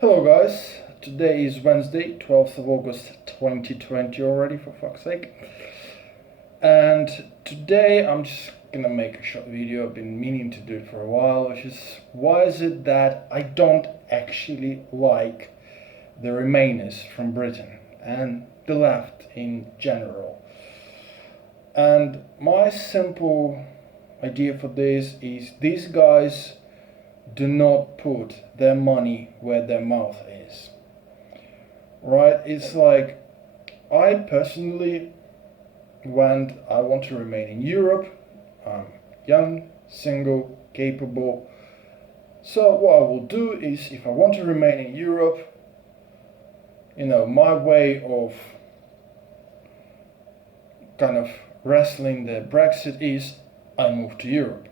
Hello guys, today is Wednesday, 12th of August 2020 already, for fuck's sake. And today I'm just gonna make a short video. I've been meaning to do it for a while, which is why is it that I don't actually like the Remainers from Britain and the left in general. And my simple idea for this is these guys do not put their money where their mouth is. Right? It's like I personally, when I want to remain in Europe, I'm young, single, capable. So what I will do is, if I want to remain in Europe, my way of kind of wrestling the Brexit is I move to Europe.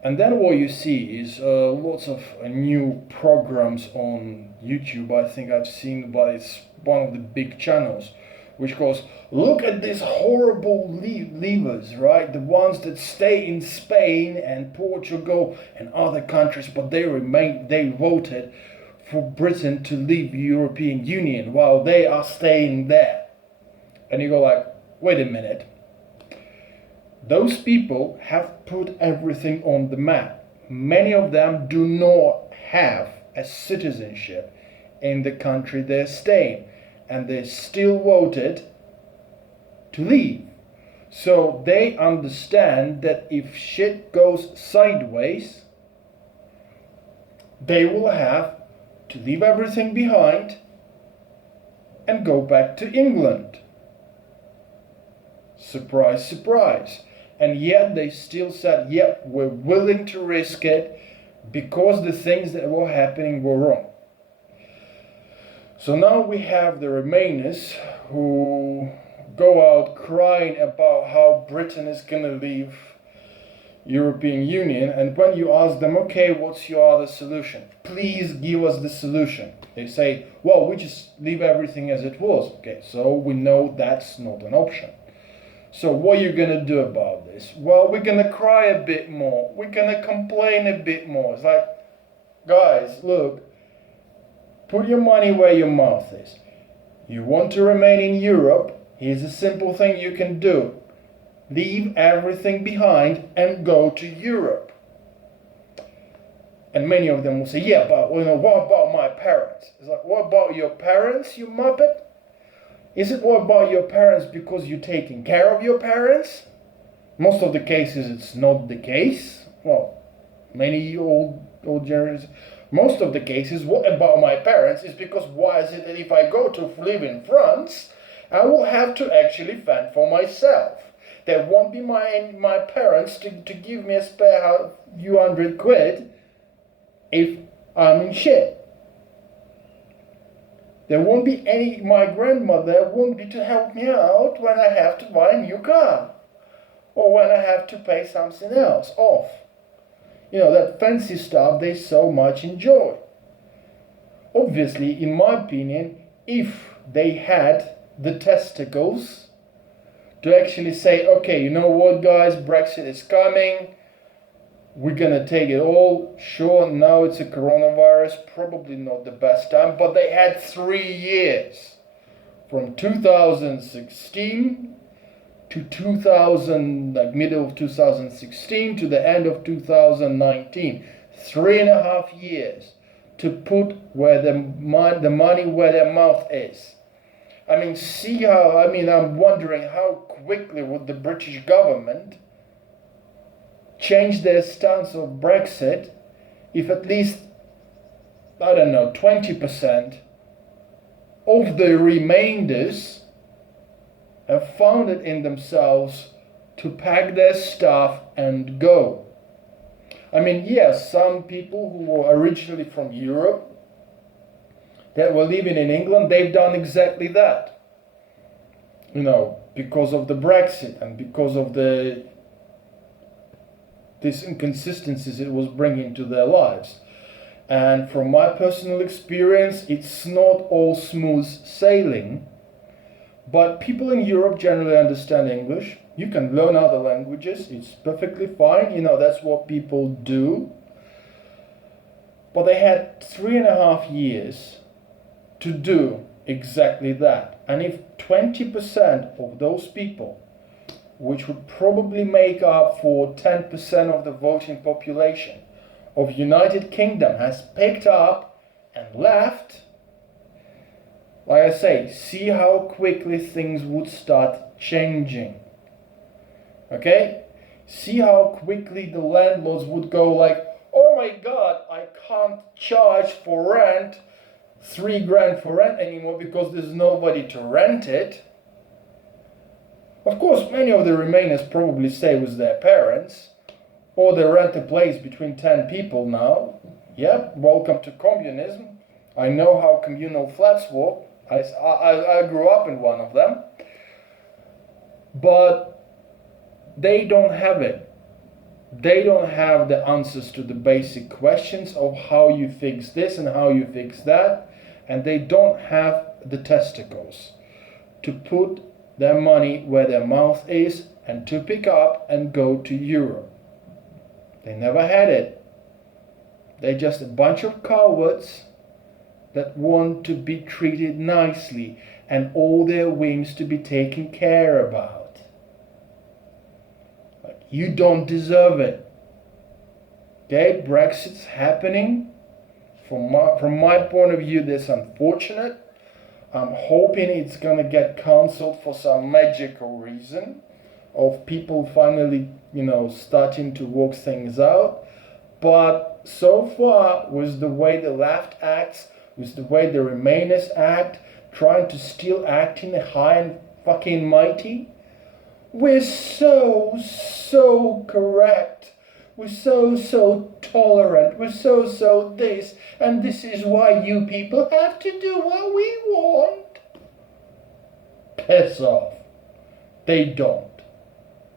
And then what you see is lots of new programs on YouTube. I think I've seen, but it's one of the big channels, which goes, look at these horrible leavers, right? The ones that stay in Spain and Portugal and other countries, but they voted for Britain to leave the European Union while they are staying there. And you go like, wait a minute. Those people have put everything on the map. Many of them do not have a citizenship in the country they're staying, and they still voted to leave. So they understand that if shit goes sideways, they will have to leave everything behind and go back to England. Surprise, surprise. And yet they still said, yep, we're willing to risk it because the things that were happening were wrong. So now we have the Remainers who go out crying about how Britain is going to leave European Union, and when you ask them, okay, what's your other solution? Please give us the solution. They say, well, we just leave everything as it was. Okay, so we know that's not an option. So what are you going to do about this? Well, we're going to cry a bit more. We're going to complain a bit more. It's like, guys, look, put your money where your mouth is. You want to remain in Europe? Here's a simple thing you can do. Leave everything behind and go to Europe. And many of them will say, yeah, but what about my parents? It's like, what about your parents, you muppet? Is it what about your parents because you're taking care of your parents? Most of the cases it's not the case. Well, many old generations. Most of the cases, what about my parents is because why is it that if I go to live in France, I will have to actually fend for myself. There won't be my parents to give me a spare few £100 if I'm in shit. There won't be my grandmother won't be to help me out when I have to buy a new car. Or when I have to pay something else off. That fancy stuff they so much enjoy. Obviously, in my opinion, if they had the testicles to actually say, okay, you know what guys, Brexit is coming, we're gonna take it all. Sure, now it's a coronavirus, probably not the best time, but they had 3 years from 2016 to middle of 2016 to the end of 2019. 3.5 years to put where the money where their mouth is. I'm wondering how quickly would the British government change their stance of Brexit if at least, 20% of the Remainers have found it in themselves to pack their stuff and go. Yes, some people who were originally from Europe that were living in England, they've done exactly that. Because of the Brexit and because of these inconsistencies it was bringing to their lives. And from my personal experience, it's not all smooth sailing, but people in Europe generally understand English. You can learn other languages, it's perfectly fine, that's what people do. But they had 3.5 years to do exactly that. And if 20% of those people, which would probably make up for 10% of the voting population of United Kingdom, has picked up and left, like I say, see how quickly things would start changing. Okay? See how quickly the landlords would go like, oh my god, I can't charge for rent 3 grand for rent anymore because there's nobody to rent it. Of course, many of the Remainers probably stay with their parents, or they rent a place between 10 people now. Yep, welcome to communism. I know how communal flats work. I grew up in one of them. But they don't have it. They don't have the answers to the basic questions of how you fix this and how you fix that. And they don't have the testicles to put their money where their mouth is and to pick up and go to Europe. They never had it. They're just a bunch of cowards that want to be treated nicely and all their whims to be taken care about. You don't deserve it. Okay, Brexit's happening. From my point of view, that's unfortunate. I'm hoping it's going to get cancelled for some magical reason of people finally, starting to work things out. But so far, with the way the left acts, with the way the Remainers act, trying to still act in the high and fucking mighty, we're so correct. We're so tolerant. We're so this. And this is why you people have to do what we want. Piss off. They don't.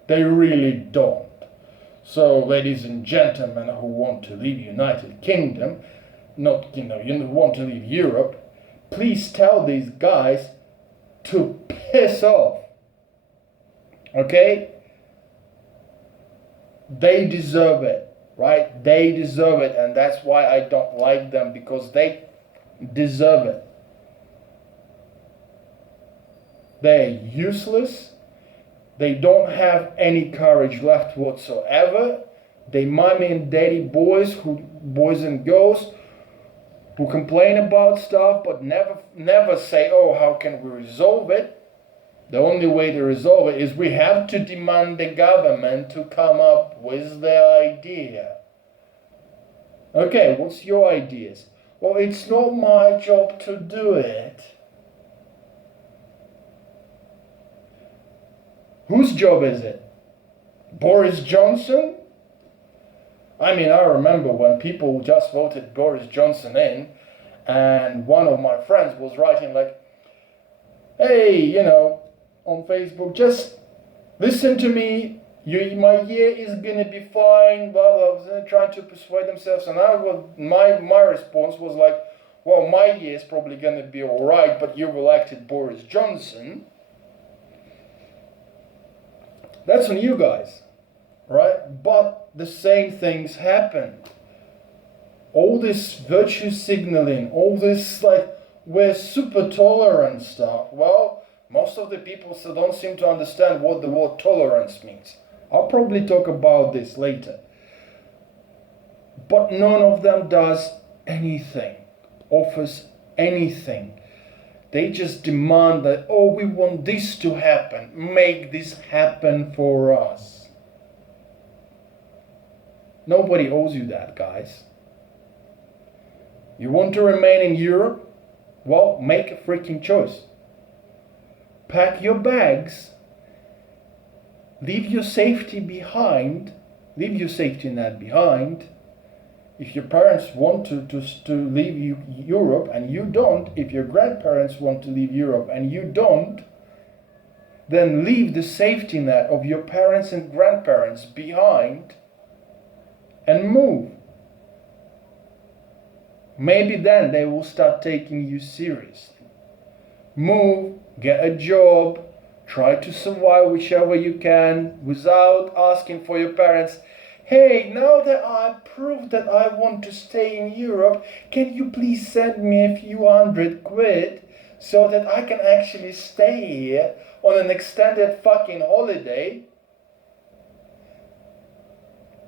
They really don't. So, ladies and gentlemen who want to leave United Kingdom, not, you want to leave Europe, please tell these guys to piss off. Okay? They deserve it, right? They deserve it, and that's why I don't like them, because they deserve it. They're useless. They don't have any courage left whatsoever. They mommy and daddy boys and girls who complain about stuff but never say, oh, how can we resolve it? The only way to resolve it is we have to demand the government to come up with their idea. Okay, what's your ideas? Well, it's not my job to do it. Whose job is it? Boris Johnson? I mean, I remember when people just voted Boris Johnson in, and one of my friends was writing like, hey, on Facebook, just listen to me, my year is gonna be fine, blah blah blah, trying to persuade themselves. And my response was like, well, my year is probably gonna be alright, but you've elected Boris Johnson. That's on you guys, right? But the same things happen. All this virtue signaling, all this we're super tolerant stuff. Well, most of the people still don't seem to understand what the word tolerance means. I'll probably talk about this later. But none of them does anything, offers anything. They just demand that, oh, we want this to happen. Make this happen for us. Nobody owes you that, guys. You want to remain in Europe? Well, make a freaking choice. Pack your bags, leave your safety behind, leave your safety net behind. If your parents want to leave Europe and you don't, if your grandparents want to leave Europe and you don't, then leave the safety net of your parents and grandparents behind and move. Maybe then they will start taking you seriously. Move, get a job, try to survive whichever you can without asking for your parents, Hey, now that I proved that I want to stay in Europe, can you please send me a few £100 so that I can actually stay here on an extended fucking holiday?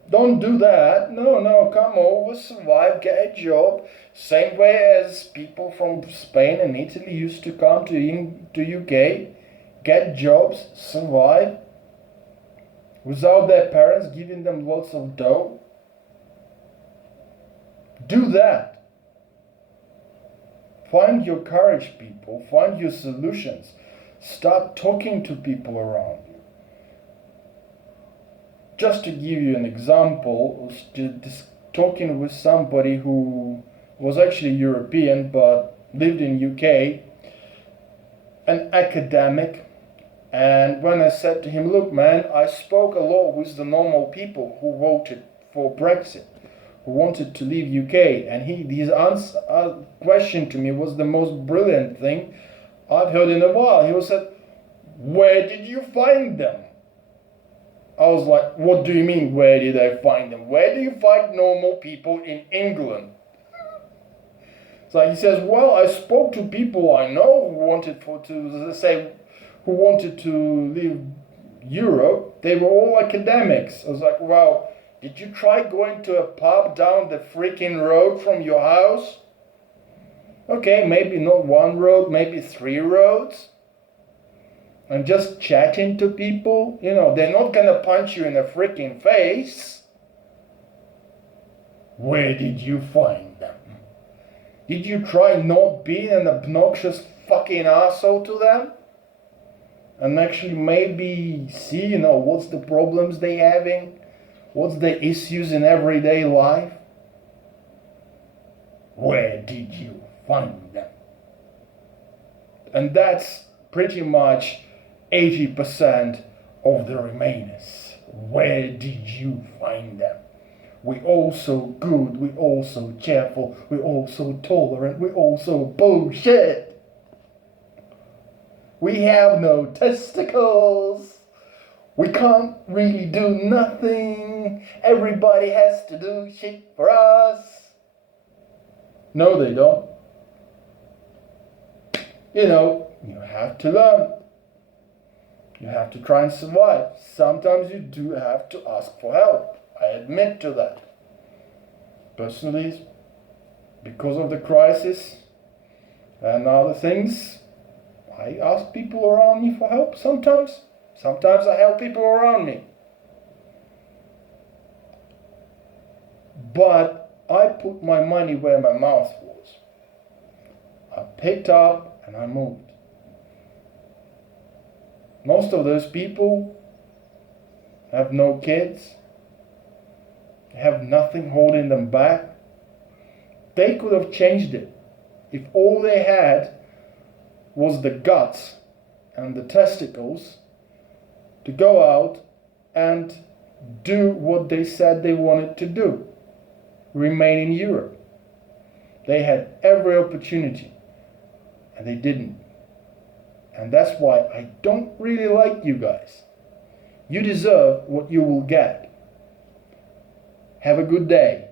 Don't do that. No, come over, survive, get a job. Same way as people from Spain and Italy used to come to UK, get jobs, survive, without their parents giving them lots of dough. Do that. Find your courage, people. Find your solutions. Start talking to people around you. Just to give you an example, I was just talking with somebody who was actually European but lived in UK, an academic. And when I said to him, look man, I spoke a lot with the normal people who voted for Brexit, who wanted to leave UK, and his question to me was the most brilliant thing I've heard in a while. He said, where did you find them? I was like, what do you mean, where did I find them? Where do you find normal people in England? So he says, well, I spoke to people I know who wanted to leave Europe. They were all academics. I was like, wow, did you try going to a pub down the freaking road from your house? Okay, maybe not one road, maybe 3 roads. And just chatting to people, they're not gonna punch you in the freaking face. Where did you find them? Did you try not being an obnoxious fucking asshole to them? And actually maybe see, what's the problems they having? What's the issues in everyday life? Where did you find them? And that's pretty much 80% of the Remainers. Where did you find them? We all so good, we all so cheerful, we all so tolerant, we all so bullshit. We have no testicles. We can't really do nothing. Everybody has to do shit for us. No, they don't. You have to learn. You have to try and survive. Sometimes you do have to ask for help. I admit to that. Personally, because of the crisis and other things, I ask people around me for help sometimes. Sometimes I help people around me. But I put my money where my mouth was. I picked up and I moved. Most of those people have no kids, have nothing holding them back. They could have changed it if all they had was the guts and the testicles to go out and do what they said they wanted to do, remain in Europe. They had every opportunity and they didn't. And that's why I don't really like you guys. You deserve what you will get. Have a good day.